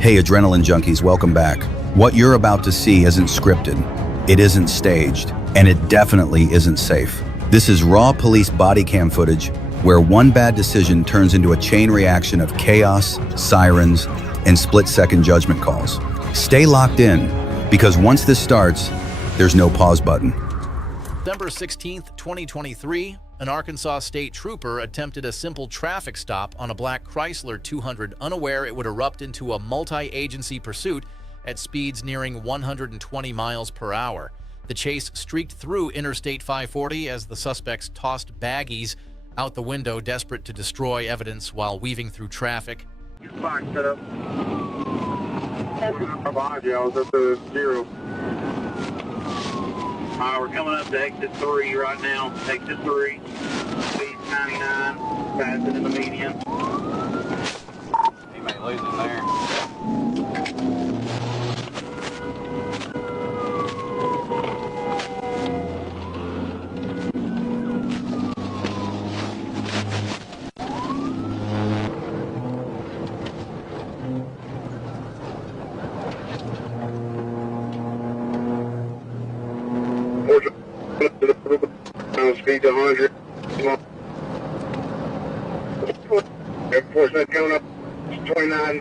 Hey, adrenaline junkies, welcome back. What you're about to see isn't scripted, it isn't staged, and it definitely isn't safe. This is raw police body cam footage where one bad decision turns into a chain reaction of chaos, sirens, and split-second judgment calls. Stay locked in, because once this starts, there's no pause button. December 16th, 2023, an Arkansas state trooper attempted a simple traffic stop on a black Chrysler 200, unaware it would erupt into a multi-agency pursuit at speeds nearing 120 miles per hour. The chase streaked through Interstate 540 as the suspects tossed baggies out the window, desperate to destroy evidence while weaving through traffic. You're boxed up. Behind you, I was at the 0. We're coming up to exit 3 right now. Exit 3, speed 99, passing in the median. He may lose it there. Speed to 100. Enforcement coming up 29,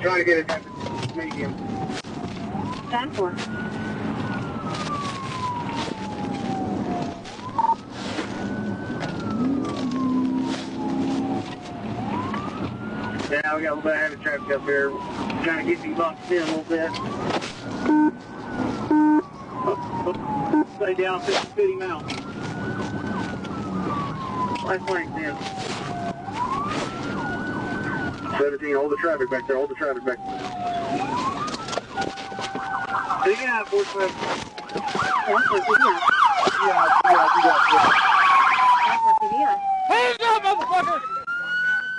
trying to get it at the medium. 10-4. Yeah, we got a little bit of heavy traffic up here. Trying to get these boxed in a little bit. Stay down 50 miles. Life lane 10. 17, hold the traffic back there, hold the traffic back there. Take it out, 45. Hands up, motherfucker!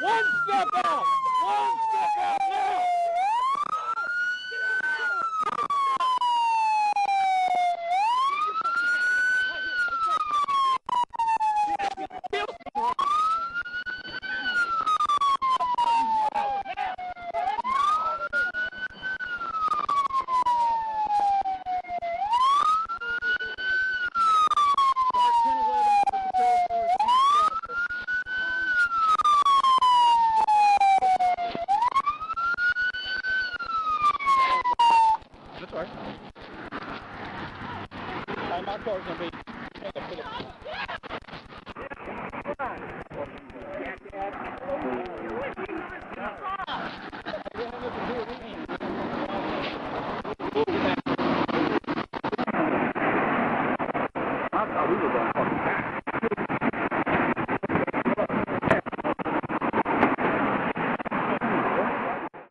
One step out! One step out now! That's all right. My car's gonna be.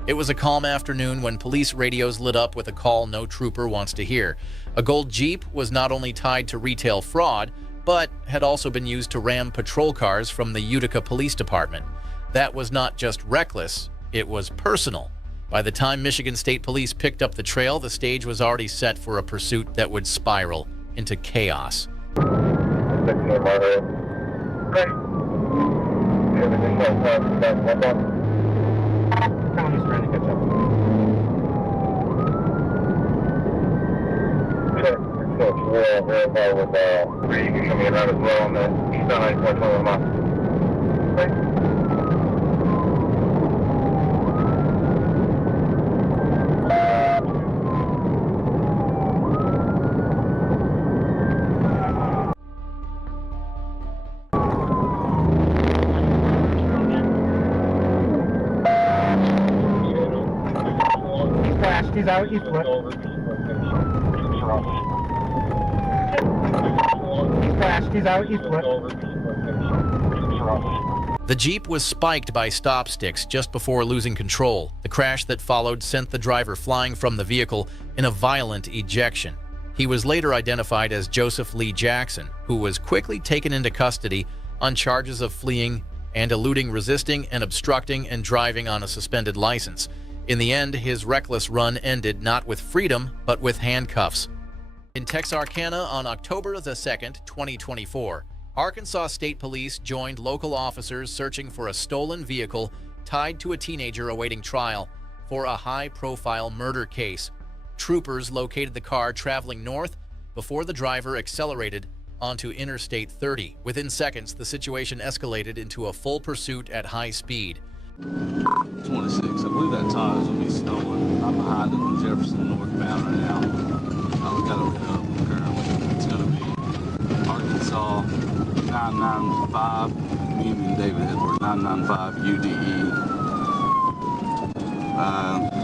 It was a calm afternoon when police radios lit up with a call no trooper wants to hear. A gold Jeep was not only tied to retail fraud, but had also been used to ram patrol cars from the Utica Police Department. That was not just reckless, it was personal. By the time Michigan State Police picked up the trail, the stage was already set for a pursuit that would spiral into chaos. County's trying to catch up. You can show me around as well on the east side, 421 miles. He's out eastward. He's out eastward. The Jeep was spiked by stop sticks just before losing control. The crash that followed sent the driver flying from the vehicle in a violent ejection. He was later identified as Joseph Lee Jackson, who was quickly taken into custody on charges of fleeing and eluding, resisting and obstructing, and driving on a suspended license. In the end, his reckless run ended not with freedom, but with handcuffs. In Texarkana on October the 2nd, 2024, Arkansas State Police joined local officers searching for a stolen vehicle tied to a teenager awaiting trial. for a high-profile murder case. Troopers located the car traveling north before the driver accelerated onto Interstate 30. Within seconds, the situation escalated into a full pursuit at high speed. 26. I believe that tire is going to be stolen. I'm behind it on Jefferson northbound right now. We got to look it up currently. It's going to be Arkansas 995 Union David Edward 995 UDE.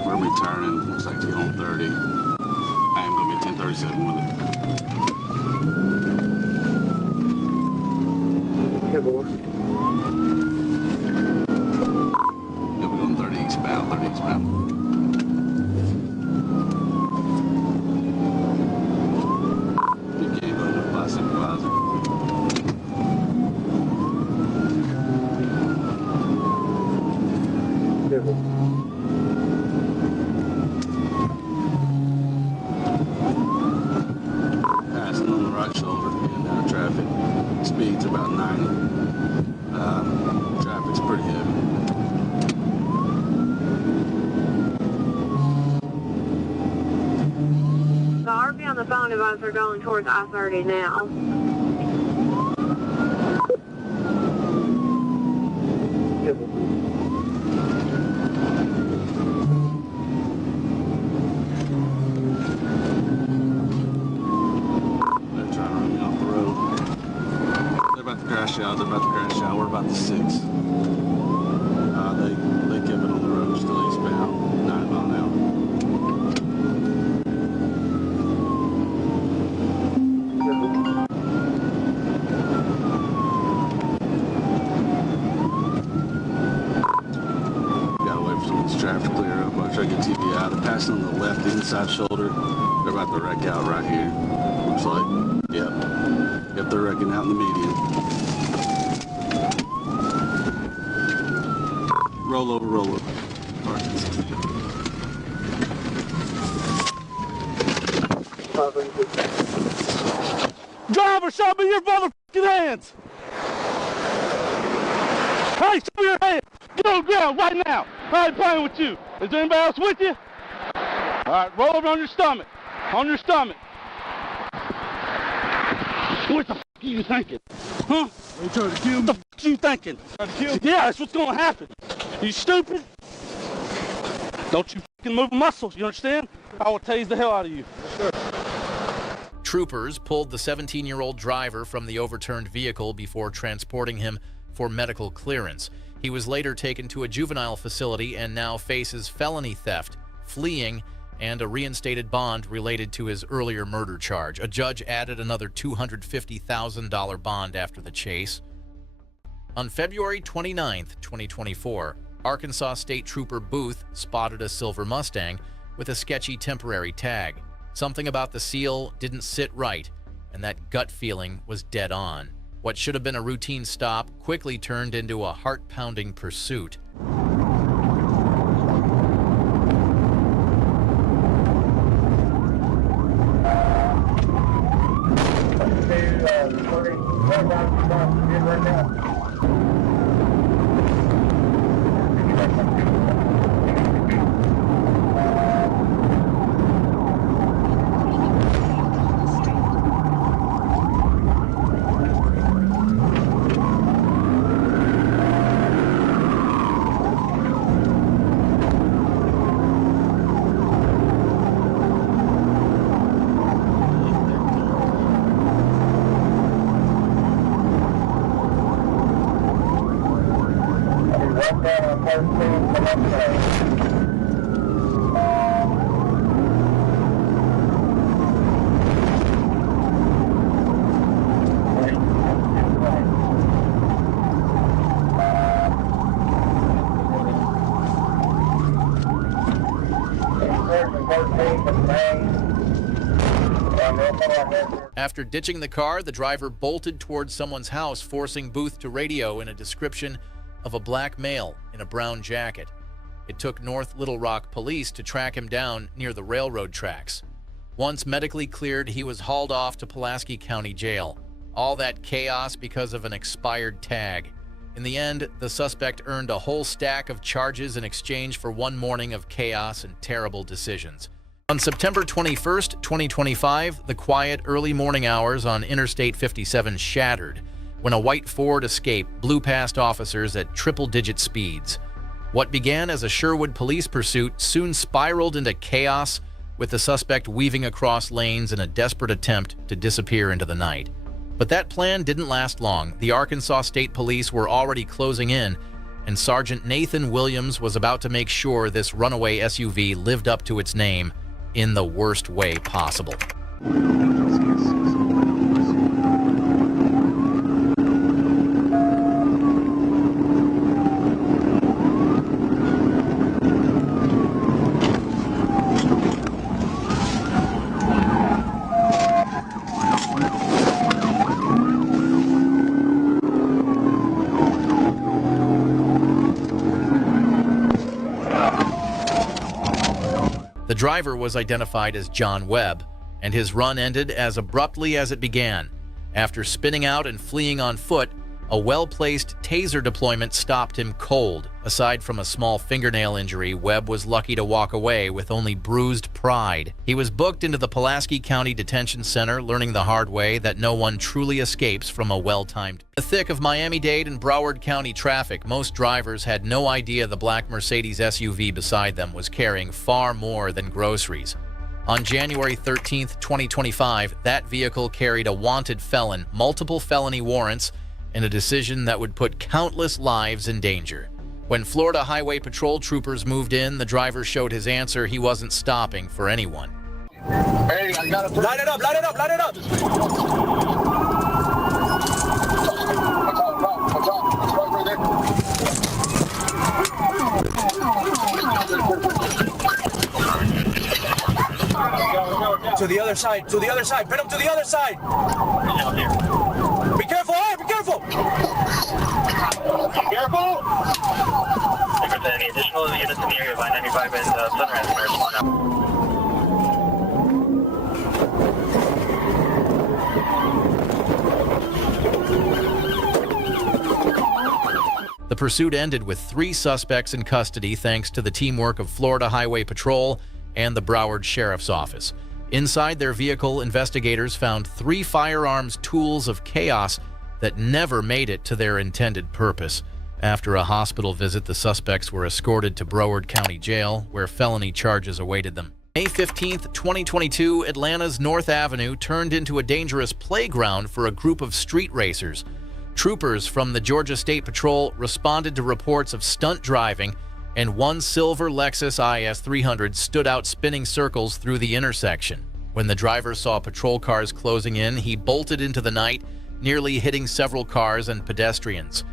We're going to be turning. Looks like to get on 30. I am going to be 1037 with it. Good boy. Yeah, we're going 30 eastbound, 30 eastbound. PK going up by supervisor. Good boy. Passing on the right shoulder, getting out of traffic. Speed's about 90. Traffic's pretty heavy. The RV on the phone advised we're going towards I-30 now. Good boy. They're trying to run me off the road. They're about to crash out. They're about to crash out. We're about to 6. They kept it on the road, still eastbound, 9 mile an hour. Good boy. Gotta wait for some of this traffic to clear up. I'll try to get TV out. They're passing on the left inside shoulder. They're about to wreck out right here. Looks like. Yep. Yep, they're wrecking out in the median. Roll over, roll over. Driver, show me your motherfucking hands! Hey, show me your hands! Get on the ground right now! I ain't playing with you. Is there anybody else with you? Alright, roll over on your stomach. On your stomach. What the f*** are you thinking? Huh? You trying to kill What the f*** are you thinking? Trying to kill Yeah, that's what's gonna happen. You stupid? Don't you f***ing move a muscle, you understand? I will tase the hell out of you. Troopers pulled the 17-year-old driver from the overturned vehicle before transporting him for medical clearance. He was later taken to a juvenile facility and now faces felony theft, fleeing, and a reinstated bond related to his earlier murder charge. A judge added another $250,000 bond after the chase. On February 29, 2024, Arkansas State Trooper Booth spotted a silver Mustang with a sketchy temporary tag. Something about the seal didn't sit right, and that gut feeling was dead on. What should have been a routine stop quickly turned into a heart-pounding pursuit. After ditching the car, the driver bolted towards someone's house, forcing Booth to radio in a description of a black male in a brown jacket. It took North Little Rock police to track him down near the railroad tracks. Once medically cleared, he was hauled off to Pulaski County Jail. All that chaos because of an expired tag. In the end, the suspect earned a whole stack of charges in exchange for one morning of chaos and terrible decisions. On September 21st, 2025, the quiet early morning hours on Interstate 57 shattered when a white Ford Escape blew past officers at triple-digit speeds. What began as a Sherwood police pursuit soon spiraled into chaos, with the suspect weaving across lanes in a desperate attempt to disappear into the night. But that plan didn't last long. The Arkansas State Police were already closing in, and Sergeant Nathan Williams was about to make sure this runaway SUV lived up to its name in the worst way possible. The driver was identified as John Webb, and his run ended as abruptly as it began. After spinning out and fleeing on foot, a well-placed taser deployment stopped him cold. Aside from a small fingernail injury, Webb was lucky to walk away with only bruised pride. He was booked into the Pulaski County Detention Center, learning the hard way that no one truly escapes from a well-timed. In the thick of Miami-Dade and Broward County traffic, most drivers had no idea the black Mercedes SUV beside them was carrying far more than groceries. On January 13, 2025, that vehicle carried a wanted felon, multiple felony warrants, and a decision that would put countless lives in danger. When Florida Highway Patrol troopers moved in, the driver showed his answer he wasn't stopping for anyone. Hey, I got to light it up, light it up, light it up! What's right there. To the other side, pin him to the other side! Be careful, hey, be careful! Be careful! If there's any additional units in the area, by 95 and Sunrise, respond out. The pursuit ended with 3 suspects in custody thanks to the teamwork of Florida Highway Patrol and the Broward Sheriff's Office. Inside their vehicle, investigators found 3 firearms tools of chaos that never made it to their intended purpose. After a hospital visit, the suspects were escorted to Broward County Jail, where felony charges awaited them. May 15, 2022, Atlanta's North Avenue turned into a dangerous playground for a group of street racers. Troopers from the Georgia State Patrol responded to reports of stunt driving, and one silver Lexus IS 300 stood out spinning circles through the intersection. When the driver saw patrol cars closing in, he bolted into the night, nearly hitting several cars and pedestrians.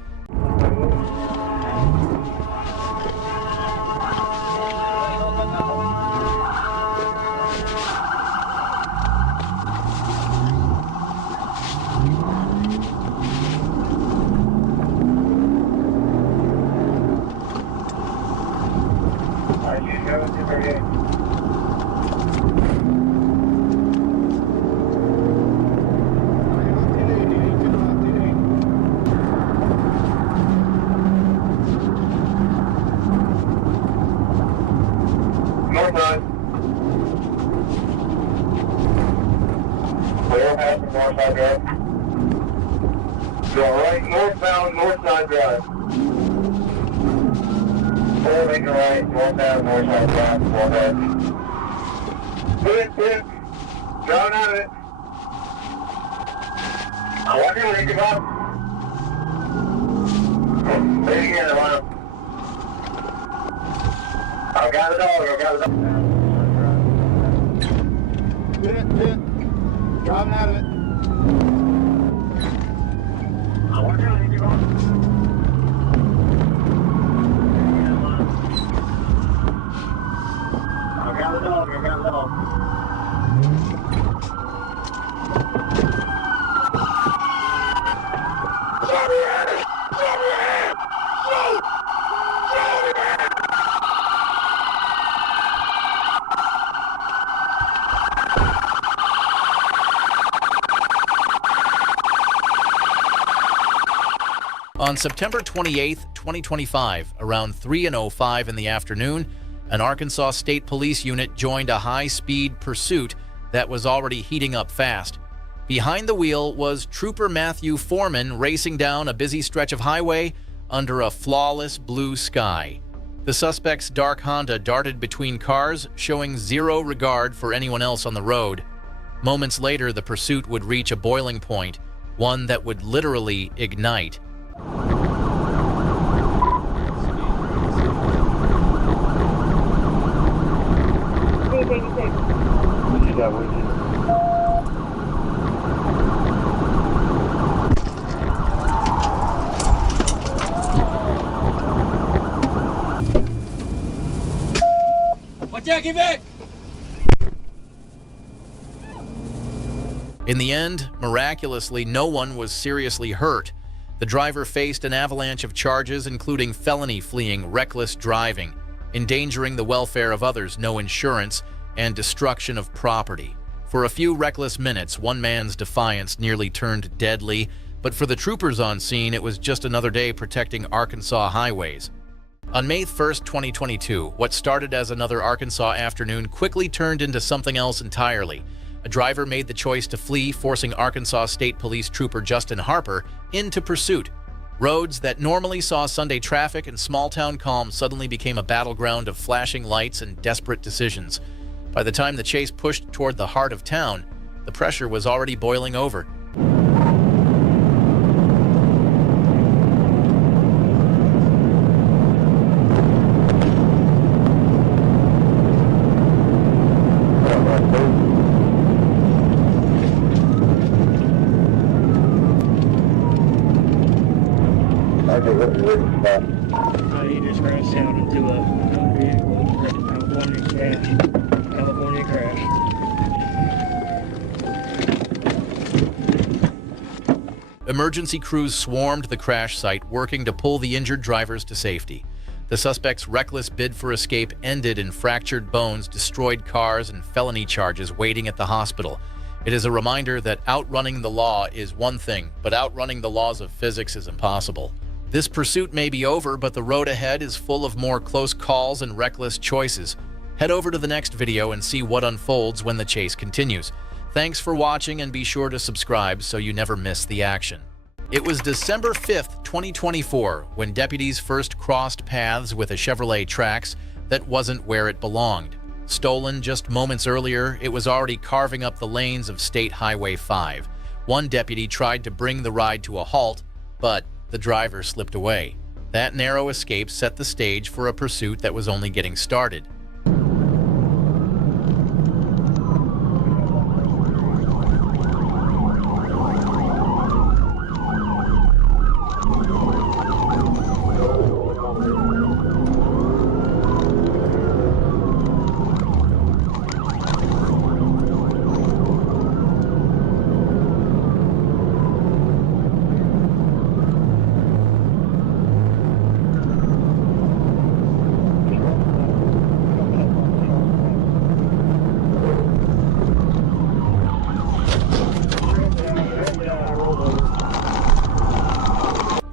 Northside Drive. Go right, northbound, Northside Drive. Pull, make a right, northbound, Northside Drive. Go ahead. Put it. Driving out of it. Walk in, make it up. Say it again, line up. I got a dog. Pit. Driving out of it. Walk in, make it up. I got a dog. On September 28, 2025, around 3:05 in the afternoon, an Arkansas State Police unit joined a high-speed pursuit that was already heating up fast. Behind the wheel was Trooper Matthew Foreman racing down a busy stretch of highway under a flawless blue sky. The suspect's dark Honda darted between cars, showing zero regard for anyone else on the road. Moments later, the pursuit would reach a boiling point, one that would literally ignite. What you got with you? Watch out, get back! In the end, miraculously, no one was seriously hurt. The driver faced an avalanche of charges, including felony fleeing, reckless driving, endangering the welfare of others, no insurance, and destruction of property. For a few reckless minutes, one man's defiance nearly turned deadly, but for the troopers on scene, it was just another day protecting Arkansas highways. On May 1st, 2022, what started as another Arkansas afternoon quickly turned into something else entirely. A driver made the choice to flee, forcing Arkansas State Police Trooper Justin Harper into pursuit. Roads that normally saw Sunday traffic and small-town calm suddenly became a battleground of flashing lights and desperate decisions. By the time the chase pushed toward the heart of town, the pressure was already boiling over. He just crashed out into a vehicle, California crash. Emergency crews swarmed the crash site, working to pull the injured drivers to safety. The suspect's reckless bid for escape ended in fractured bones, destroyed cars, and felony charges waiting at the hospital. It is a reminder that outrunning the law is one thing, but outrunning the laws of physics is impossible. This pursuit may be over, but the road ahead is full of more close calls and reckless choices. Head over to the next video and see what unfolds when the chase continues. Thanks for watching, and be sure to subscribe so you never miss the action. It was December 5th, 2024, when deputies first crossed paths with a Chevrolet Trax that wasn't where it belonged. Stolen just moments earlier, it was already carving up the lanes of State Highway 5. One deputy tried to bring the ride to a halt, but the driver slipped away. That narrow escape set the stage for a pursuit that was only getting started.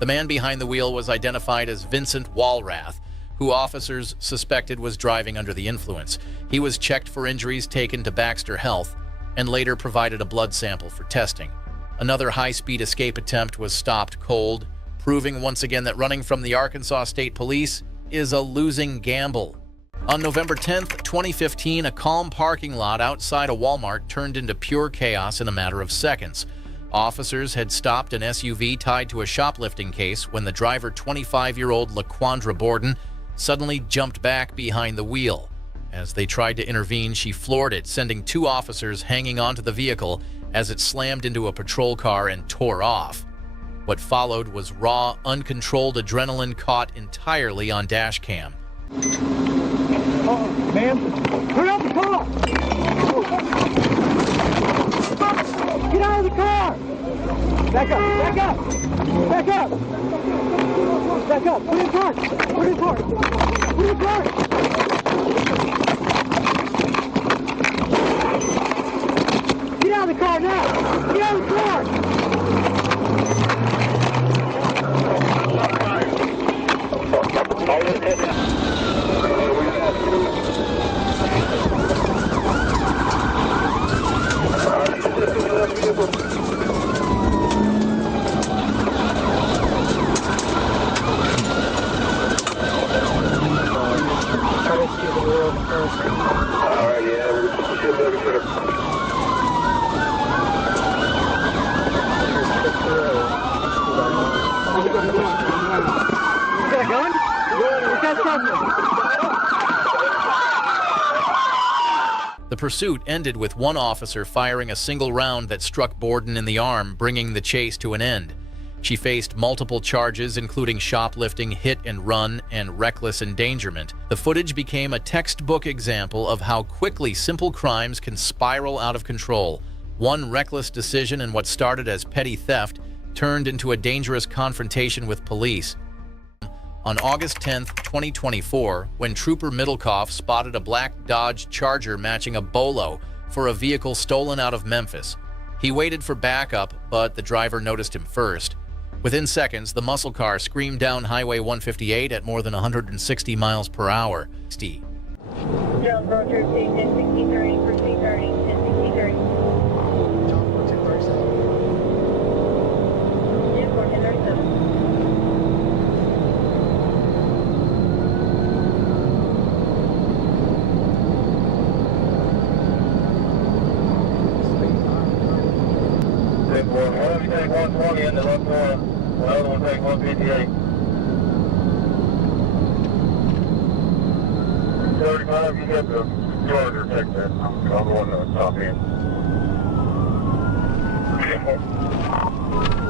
The man behind the wheel was identified as Vincent Walrath, who officers suspected was driving under the influence. He was checked for injuries, taken to Baxter Health, and later provided a blood sample for testing. Another high-speed escape attempt was stopped cold, proving once again that running from the Arkansas State Police is a losing gamble. On November 10th, 2015, a calm parking lot outside a Walmart turned into pure chaos in a matter of seconds. Officers had stopped an SUV tied to a shoplifting case when the driver, 25-year-old LaQuandra Borden, suddenly jumped back behind the wheel. As they tried to intervene, she floored it, sending two officers hanging onto the vehicle as it slammed into a patrol car and tore off. What followed was raw, uncontrolled adrenaline caught entirely on dash cam. Oh, man, turn out the car! Get out of the car! Back up, back up! Back up! Back up! Put in park! Put in park! Put in park! Get out of the car now! Get out of the car! Alright, yeah, we should be able to put a... You got a gun? What's that something? The pursuit ended with one officer firing a single round that struck Borden in the arm, bringing the chase to an end. She faced multiple charges, including shoplifting, hit and run, and reckless endangerment. The footage became a textbook example of how quickly simple crimes can spiral out of control. One reckless decision in what started as petty theft turned into a dangerous confrontation with police. On August 10, 2024, when Trooper Middlecoff spotted a black Dodge Charger matching a Bolo for a vehicle stolen out of Memphis. He waited for backup, but the driver noticed him first. Within seconds, the muscle car screamed down Highway 158 at more than 160 miles per hour. Jones Road Troop 106030, proceed 30, 106030. John 1037. 1037. Take one. One of you take 120 in the left corner. The other one take 158. 35, you get the Charger, take that. I'm the one on the top end.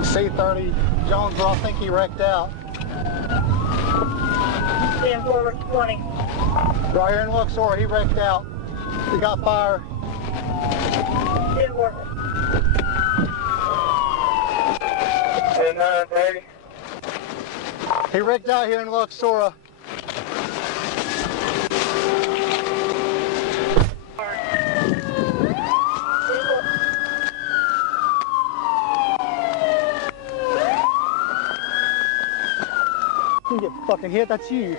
C30, Jonesboro, I think he wrecked out. 10 forward 20. Right here in Luxor, he wrecked out. He got fire. 10 forward. 10-9-30. He wrecked out here in Luxor. You get fucking hit, that's you.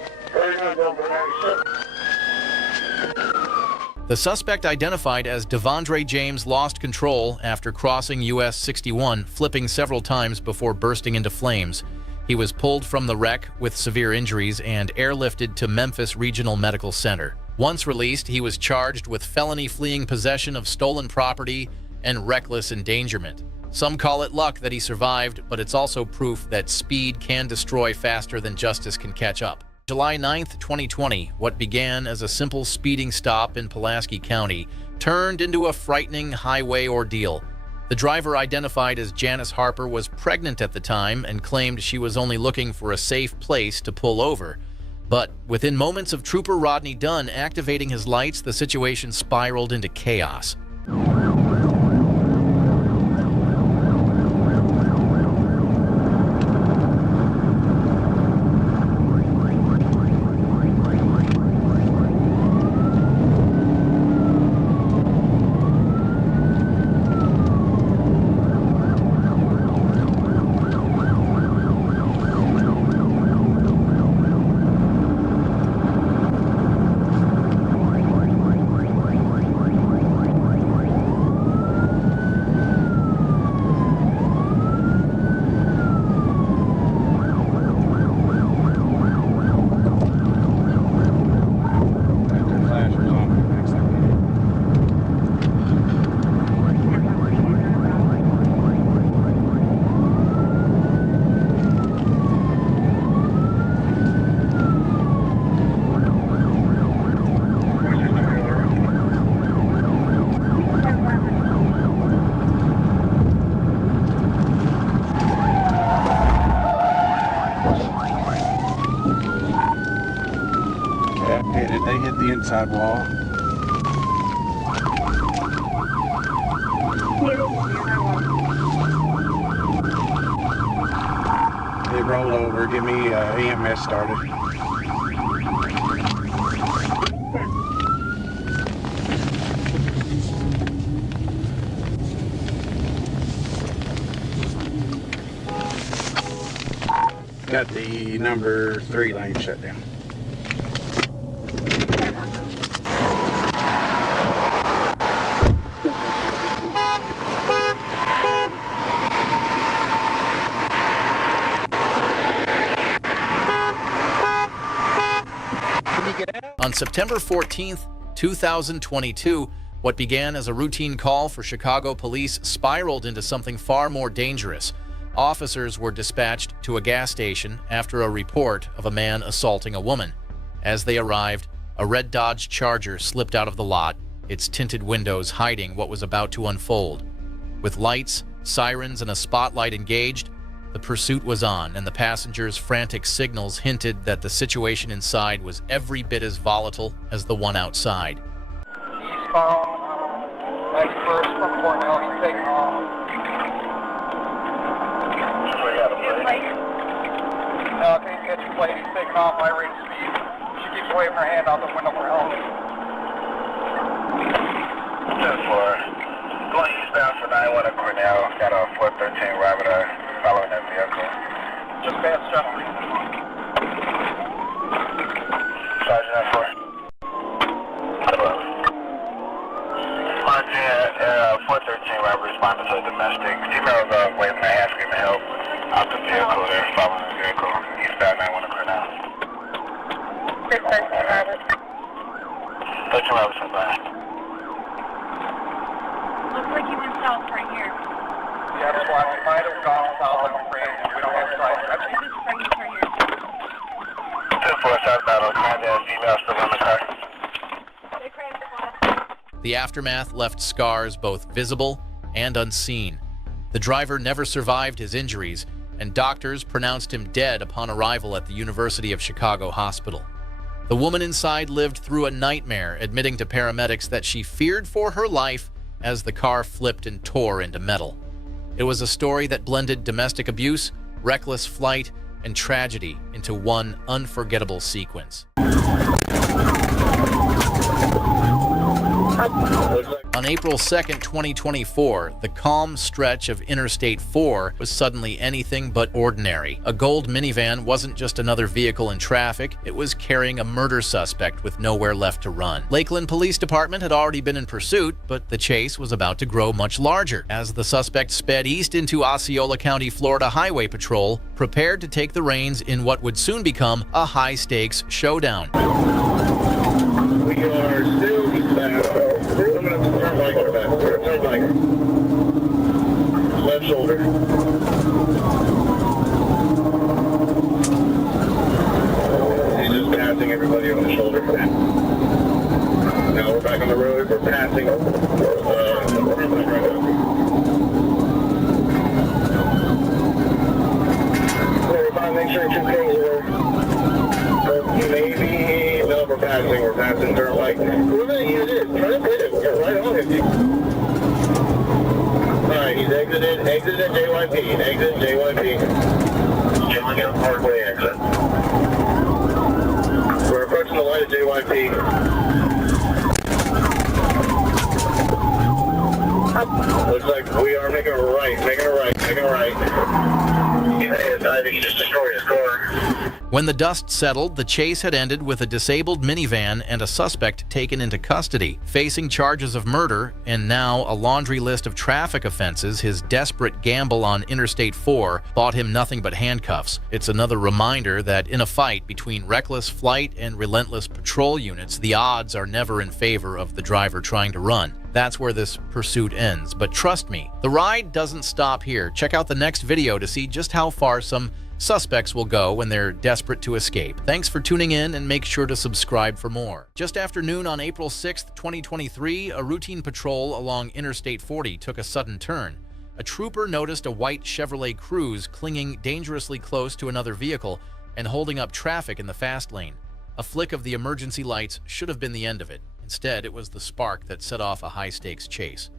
The suspect, identified as Devondre James, lost control after crossing US 61, flipping several times before bursting into flames. He was pulled from the wreck with severe injuries and airlifted to Memphis Regional Medical Center. Once released, he was charged with felony fleeing possession of stolen property and reckless endangerment. Some call it luck that he survived, but it's also proof that speed can destroy faster than justice can catch up. July 9th, 2020, what began as a simple speeding stop in Pulaski County turned into a frightening highway ordeal. The driver, identified as Janice Harper, was pregnant at the time and claimed she was only looking for a safe place to pull over. But within moments of Trooper Rodney Dunn activating his lights, the situation spiraled into chaos. They hit the inside wall. It rolled over. Get me EMS started. Got the number 3 lane shut down. On September 14th, 2022, what began as a routine call for Chicago police spiraled into something far more dangerous. Officers were dispatched to a gas station after a report of a man assaulting a woman. As they arrived, a red Dodge Charger slipped out of the lot, its tinted windows hiding what was about to unfold. With lights, sirens, and a spotlight engaged, the pursuit was on, and the passengers' frantic signals hinted that the situation inside was every bit as volatile as the one outside. Eastbound, next first from Cornell, he's taking off. Okay, he's got your plate, he's taking off, high rate of speed. She keeps waving her hand out the window for help. 10-4. Going eastbound for 91 at Cornell. Got a 413 Rabbit following that vehicle. Just past Jeffrey. Sergeant at 4. Montana, 413 Rabbit responded to a domestic. Female was waving her hand, screaming help. Out the vehicle, they're following the vehicle. Eastbound 91 at Cornell. 13 Rabbit. 13 Rabbit, sent by. Looks like he went south right here. Yeah, that's why we might have gone south, I'm afraid. We don't have sight. This is right here. 10-4 southbound on Conrad, female still in the car. The aftermath left scars both visible and unseen. The driver never survived his injuries, and doctors pronounced him dead upon arrival at the University of Chicago Hospital. The woman inside lived through a nightmare, admitting to paramedics that she feared for her life as the car flipped and tore into metal. It was a story that blended domestic abuse, reckless flight, and tragedy into one unforgettable sequence. On April 2nd, 2024, the calm stretch of Interstate 4 was suddenly anything but ordinary. A gold minivan wasn't just another vehicle in traffic, it was carrying a murder suspect with nowhere left to run. Lakeland Police Department had already been in pursuit, but the chase was about to grow much larger, as the suspect sped east into Osceola County, Florida Highway Patrol, prepared to take the reins in what would soon become a high-stakes showdown. We are still eastbound. We're coming up to the turnpike. Left shoulder. He's just passing everybody on the shoulder. Now we're back on the road. We're passing the turnpike right now. Make sure two things are maybe. No, we're passing turnpike. We're going to use it. Try to hit it. We're right on it. Alright, he's exited JYP. Exit JYP. John Hill Parkway exit. We're approaching the light of JYP. Looks like we are making a right. I think he just destroyed his car. When the dust settled, the chase had ended with a disabled minivan and a suspect taken into custody. Facing charges of murder and now a laundry list of traffic offenses, his desperate gamble on Interstate 4 bought him nothing but handcuffs. It's another reminder that in a fight between reckless flight and relentless patrol units, the odds are never in favor of the driver trying to run. That's where this pursuit ends. But trust me, the ride doesn't stop here. Check out the next video to see just how far some suspects will go when they're desperate to escape. Thanks for tuning in, and make sure to subscribe for more. Just after noon on April 6th, 2023, a routine patrol along Interstate 40 took a sudden turn. A trooper noticed a white Chevrolet Cruze clinging dangerously close to another vehicle and holding up traffic in the fast lane. A flick of the emergency lights should have been the end of it. Instead, it was the spark that set off a high-stakes chase.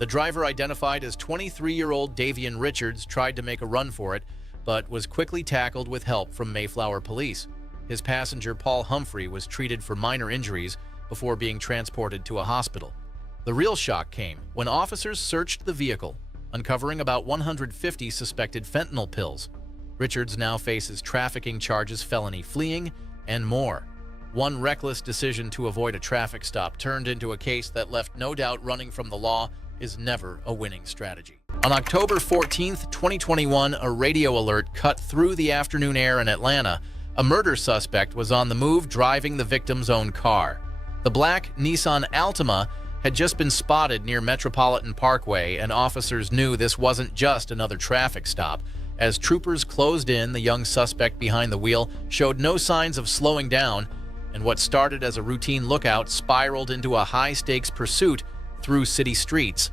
The driver, identified as 23-year-old Davian Richards, tried to make a run for it, but was quickly tackled with help from Mayflower police. His passenger, Paul Humphrey, was treated for minor injuries before being transported to a hospital. The real shock came when officers searched the vehicle, uncovering about 150 suspected fentanyl pills. Richards now faces trafficking charges, felony fleeing, and more. One reckless decision to avoid a traffic stop turned into a case that left no doubt running from the law is never a winning strategy. On October 14, 2021, a radio alert cut through the afternoon air in Atlanta. A murder suspect was on the move, driving the victim's own car. The black Nissan Altima had just been spotted near Metropolitan Parkway, and officers knew this wasn't just another traffic stop. As troopers closed in, the young suspect behind the wheel showed no signs of slowing down, and what started as a routine lookout spiraled into a high-stakes pursuit through city streets.